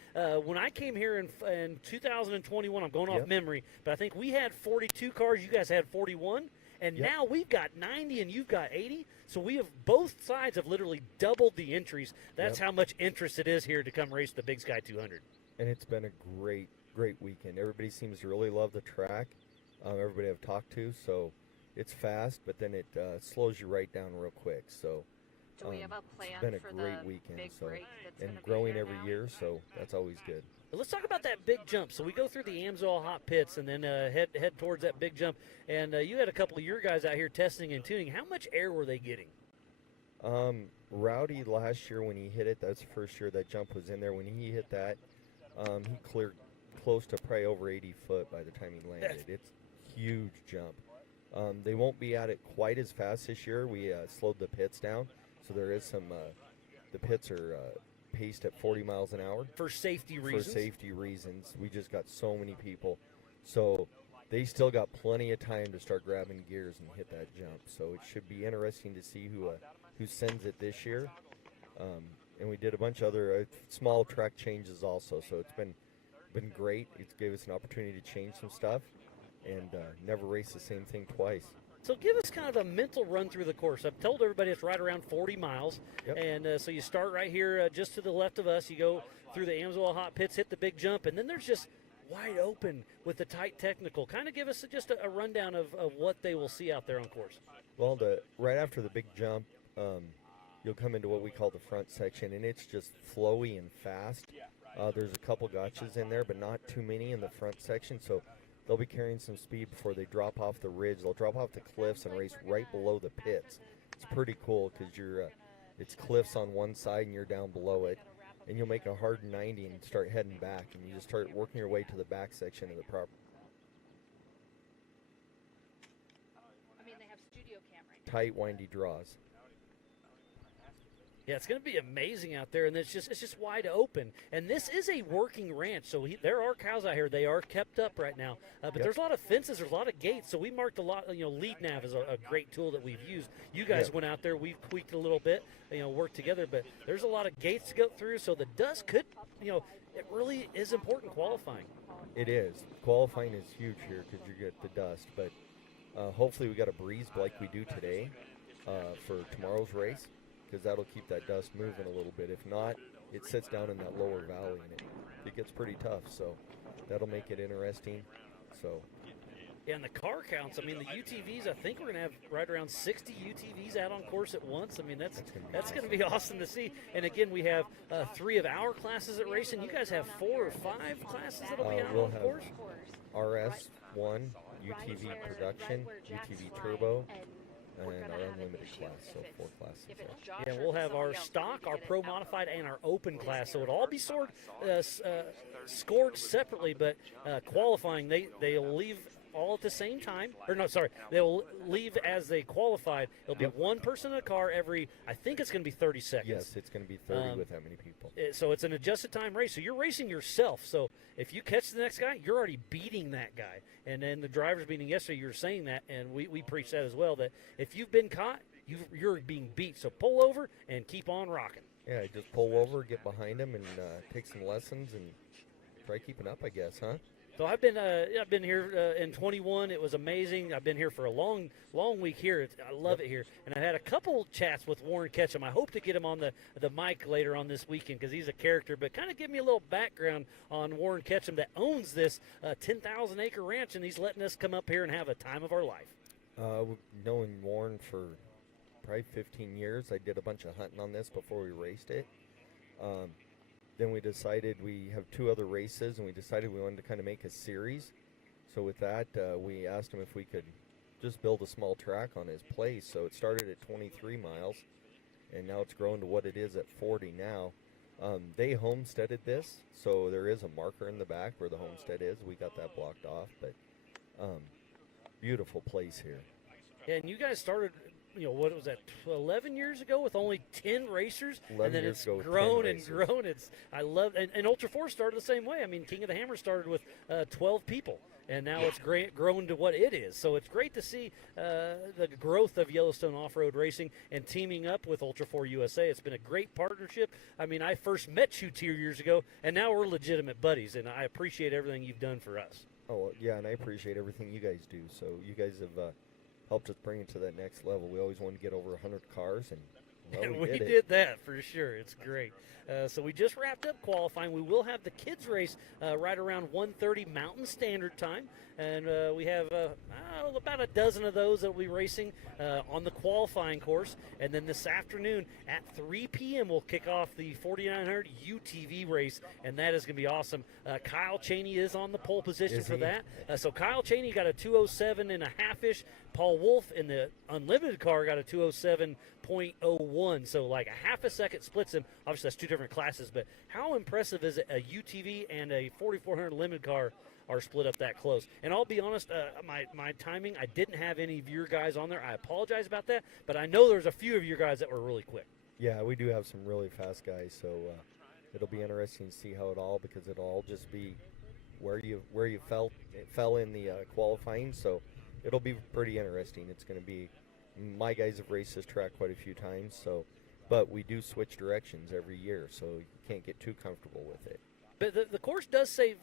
When I came here in 2021, I'm going off Yep. memory, but I think we had 42 cars. You guys had 41. And Yep. now we've got 90 and you've got 80. So we have both sides have literally doubled the entries. That's Yep. how much interest it is here to come race the Big Sky 200. And it's been a great weekend. Everybody seems to really love the track. Everybody I've talked to, so it's fast, but then it slows you right down real quick. So Do we have a plan it's been a for great the weekend. big So break that's and gonna be growing here every now? year, so that's always good. But let's talk about that big jump. So we go through the Amsoil hot pits and then head towards that big jump. And you had a couple of your guys out here testing and tuning. How much air were they getting? Rowdy last year when he hit it, that's the first year that jump was in there. When he hit that, he cleared close to probably over 80 foot by the time he landed. It's a huge jump. They won't be at it quite as fast this year. We slowed the pits down, so there is some. The pits are paced at 40 miles an hour. For safety reasons? For safety reasons. We just got so many people. So they still got plenty of time to start grabbing gears and hit that jump. So it should be interesting to see who sends it this year. And we did a bunch of other small track changes also. So it's been great. It's gave us an opportunity to change some stuff and never race the same thing twice. So give us kind of a mental run through the course. I've told everybody it's right around 40 miles. Yep. And so you start right here just to the left of us. You go through the Amsoil hot pits, hit the big jump, and then there's just wide open with the tight technical. Kind of give us just a rundown of what they will see out there on course. Well, right after the big jump, you'll come into what we call the front section, and it's just flowy and fast. There's a couple gotchas in there, but not too many in the front section, so they'll be carrying some speed before they drop off the ridge. They'll drop off the cliffs and race right below the pits. It's pretty cool because it's cliffs on one side and you're down below it, and you'll make a hard 90 and start heading back, and you just start working your way to the back section of the property. I mean, they have studio cam right now. Tight, windy draws. Yeah, it's going to be amazing out there, and it's just wide open. And this is a working ranch, so there are cows out here. They are kept up right now, but Yep. there's a lot of fences, there's a lot of gates. So we marked a lot. Lead nav is a great tool that we've used. You guys Yep. went out there, we've tweaked a little bit, worked together. But there's a lot of gates to go through, so the dust could, it really is important qualifying. It is. Qualifying is huge here because you get the dust, but hopefully we got a breeze like we do today for tomorrow's race, because that'll keep that dust moving a little bit. If not, it sits down in that lower valley and it gets pretty tough, so that'll make it interesting. So Yeah, and the car counts. I mean, the UTVs. I think we're going to have right around 60 UTVs out on course at once. I mean, that's going to be awesome to see. And again, we have 3 of our classes at racing. You guys have 4 or 5 classes that'll be out we'll on have course. RS1, UTV Production, UTV Turbo, and our unlimited class, so 4 classes. Yeah, we'll have our stock, our pro modified, and our open class. So it'll all be scored separately, but qualifying they'll leave all at the same time. Or no, sorry, they'll leave as they qualified. It'll be one person in a car every. I think it's going to be 30 seconds. Yes, it's going to be 30 with that many people. So it's an adjusted time race. So you're racing yourself. So if you catch the next guy, you're already beating that guy. And then the driver's meeting yesterday, you were saying that, and we preached that as well, that if you've been caught, you're being beat. So pull over and keep on rocking. Yeah, just pull over, get behind them, and take some lessons and try keeping up, I guess, huh? So I've been here in 21. It was amazing. I've been here for a long week here. I love it here, and I had a couple chats with Warren Ketchum. I hope to get him on the mic later on this weekend because he's a character. But kind of give me a little background on Warren Ketchum that owns this 10,000 acre ranch, and he's letting us come up here and have a time of our life. We've known Warren for probably 15 years. I did a bunch of hunting on this before we raced it. Then we decided we have 2 other races, and we decided we wanted to kind of make a series. So with that, we asked him if we could just build a small track on his place. So it started at 23 miles, and now it's grown to what it is at 40 now. They homesteaded this, so there is a marker in the back where the homestead is. We got that blocked off, but beautiful place here. Yeah, and you guys started, what was that, 11 years ago with only 10 racers? 11 and then years it's ago with 10 grown and racers. grown. I love, and Ultra 4 started the same way. I mean, King of the Hammer started with 12 people. and now it's grown to what it is. So it's great to see the growth of Yellowstone off-road racing and teaming up with Ultra 4 USA. It's been a great partnership. I mean, I first met you 2 years ago, and now we're legitimate buddies, and I appreciate everything you've done for us. Oh, yeah, and I appreciate everything you guys do. So you guys have helped us bring it to that next level. We always wanted to get over 100 cars, and well, we did that for sure. It's great. So we just wrapped up qualifying. We will have the kids race right around 1:30 Mountain Standard Time, and we have about a dozen of those that will be racing on the qualifying course. And then this afternoon at 3 p.m. we'll kick off the 4900 UTV race, and that is going to be awesome. Kyle Cheney is on the pole position for that. So Kyle Cheney got a 207 and a half-ish. Paul Wolf in the unlimited car got a 207.01, so like a half a second splits him. Obviously, that's two different classes, but how impressive is it a UTV and a 4400 limited car are split up that close? And I'll be honest, my timing, I didn't have any of your guys on there. I apologize about that, but I know there's a few of your guys that were really quick. Yeah, we do have some really fast guys, so it'll be interesting to see how it all, because it'll all just be where you fell in the qualifying. So it'll be pretty interesting. It's going to be, my guys have raced this track quite a few times, so, but we do switch directions every year, so you can't get too comfortable with it. But the course does say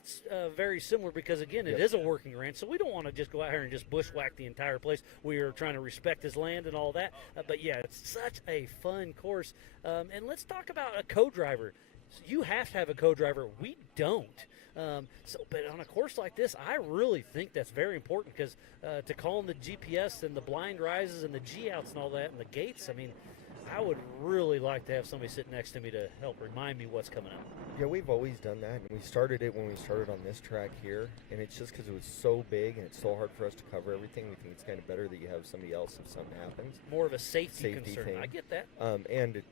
very similar, because, again, it is a working ranch, so we don't want to just go out here and just bushwhack the entire place. We are trying to respect his land and all that. But, yeah, it's such a fun course. And let's talk about a co-driver. You have to have a co-driver. We don't. But on a course like this, I really think that's very important, because to call in the GPS and the blind rises and the G-outs and all that and the gates, I mean, I would really like to have somebody sit next to me to help remind me what's coming up. Yeah, we've always done that, and we started it when we started on this track here, and it's just because it was so big and it's so hard for us to cover everything. We think it's kind of better that you have somebody else if something happens. More of a safety concern. Thing. I get that. And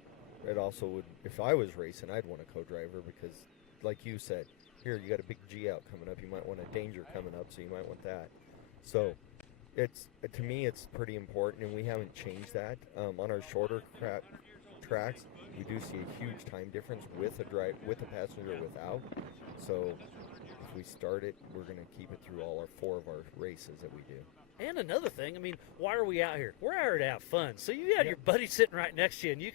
it also would, if I was racing, I'd want a co-driver, because, like you said, here you got a big G-out coming up. You might want a danger coming up, so you might want that. So it's, to me, it's pretty important, and we haven't changed that. On our shorter tracks, we do see a huge time difference with a passenger or without. So if we start it, we're going to keep it through all 4 of our races that we do. And another thing, I mean, why are we out here? We're out here to have fun. So you have your buddy sitting right next to you, and you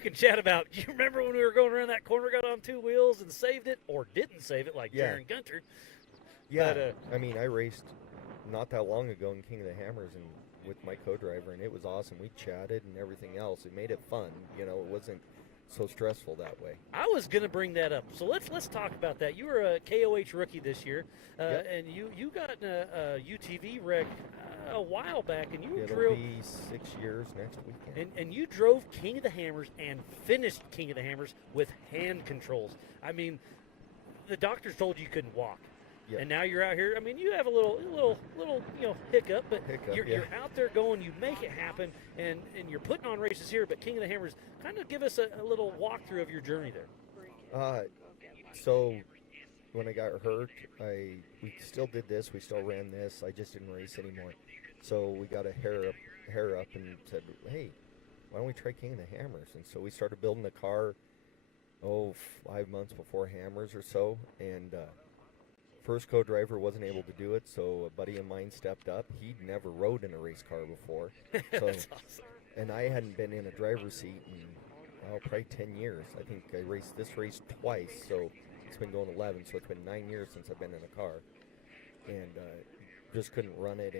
can chat about, you remember when we were going around that corner, got on 2 wheels and saved it, or didn't save it, like Jaron Gunter. Yeah, but, I mean, I raced not that long ago in King of the Hammers and with my co-driver, and it was awesome. We chatted and everything else. It made it fun. You know, it wasn't so stressful that way. I was going to bring that up, so let's talk about that. You were a KOH rookie this year, and you got in a UTV wreck a while back, and you It'll be 6 years next weekend. And you drove King of the Hammers and finished King of the Hammers with hand controls. I mean, the doctors told you couldn't walk. And now you're out here. I mean, you have a little hiccup, but you're out there going. You make it happen, and you're putting on races here. But King of the Hammers, kind of give us a little walkthrough of your journey there. So when I got hurt, we still did this. We still ran this. I just didn't race anymore. So we got a hair up and said, hey, why don't we try King of the Hammers? And so we started building the car, 5 months before Hammers or so, and first co-driver wasn't able to do it, so a buddy of mine stepped up. He'd never rode in a race car before. So, that's awesome. And I hadn't been in a driver's seat in probably 10 years. I think I raced this race twice, so it's been going 11, so it's been 9 years since I've been in a car. And just couldn't run it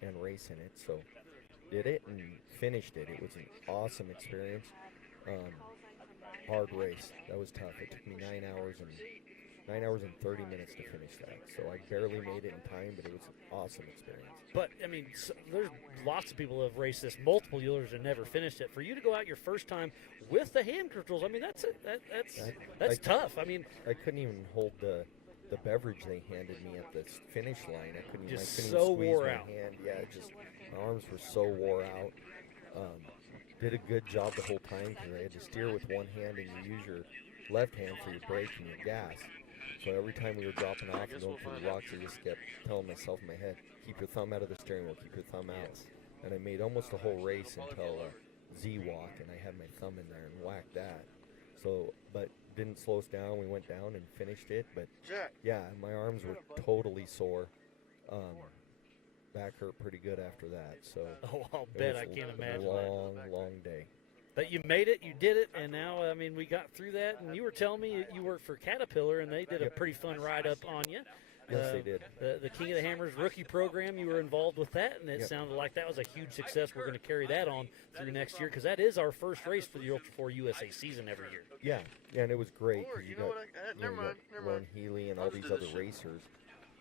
and race in it, so did it and finished it. It was an awesome experience. Hard race. That was tough. It took me 9 hours and 30 minutes to finish that. So I barely made it in time, but it was an awesome experience. But, I mean, there's lots of people who have raced this multiple years and never finished it. For you to go out your first time with the hand controls, I mean, that's tough. I mean, I couldn't even hold the beverage they handed me at the finish line. I couldn't even squeeze wore my out. hand. Yeah, my arms were so wore out. Did a good job the whole time, because I had to steer with one hand and you use your left hand for your brake and your gas. So every time we were dropping off and going for the rocks, I just kept telling myself in my head, keep your thumb out of the steering wheel, keep your thumb out. And I made almost the whole race until Z-walk, and I had my thumb in there and whacked that. So, but didn't slow us down. We went down and finished it. But yeah, my arms were totally sore. back hurt pretty good after that. So Oh, I'll it bet. was I a can't imagine. long day. But you made it, you did it, and now, I mean, we got through that. And you were telling me you worked for Caterpillar, and they did a pretty fun ride up on you. Yes, they did. The King of the Hammers rookie program, you were involved with that, and it Yep. sounded like that was a huge success. We're going to carry that on through next year because that is our first race for the Ultra 4 USA season every year. Yeah, and it was great Or, because you you know got, what? you know, Never you mind. got Never Ron mind. Healy and I'll all just these do other this shit. racers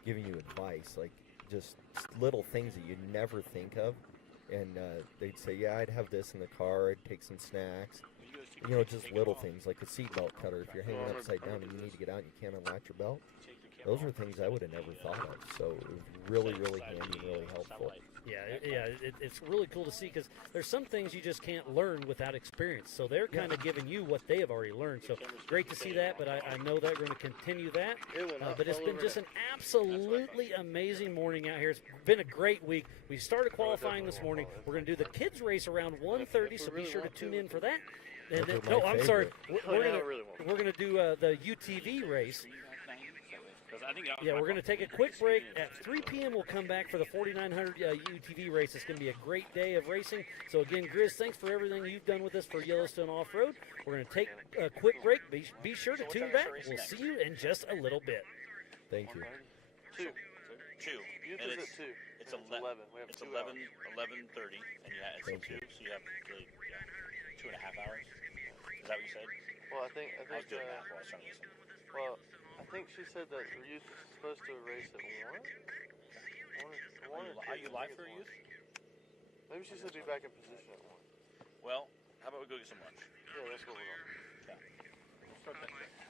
giving you advice, like just little things that you'd never think of. And they'd say, yeah, I'd have this in the car. I'd take some snacks. You know, just little things like a seatbelt cutter. If you're hanging upside down and you need to get out and you can't unlatch your belt, those are things I would have never thought of. So it was really, really handy, really helpful. It's really cool to see because there's some things you just can't learn without experience. So they're kind of giving you what they have already learned. So great to see that, but I know they're going to continue that. But it's been just an absolutely amazing morning out here. It's been a great week. We started qualifying this morning. We're going to do the kids race around 1:30, so be sure to tune in for that. And then, Those are my I'm sorry. favorite. We're gonna do the UTV race. Yeah, we're going to take a quick break. At 3 p.m., we'll come back for the 4900 UTV race. It's going to be a great day of racing. So, again, Grizz, thanks for everything you've done with us for Yellowstone Off-Road. We're going to take a quick break. Be sure to tune back. We'll see you in just a little bit. Thank you. Two. Youth And is it's at 2. it's And 11. We have It's 2 11, hours. 11:30, and it's Thank two, so you have really 2.5 hours. Is that what you said? Well, I think, I was doing math while I was trying to listen. well, I think she said that youth is supposed to race at 1? Are you live for youth? Maybe she said be back in position at 1. Well, how about we go get some lunch? Yeah, that's what we're on. Yeah. Start that.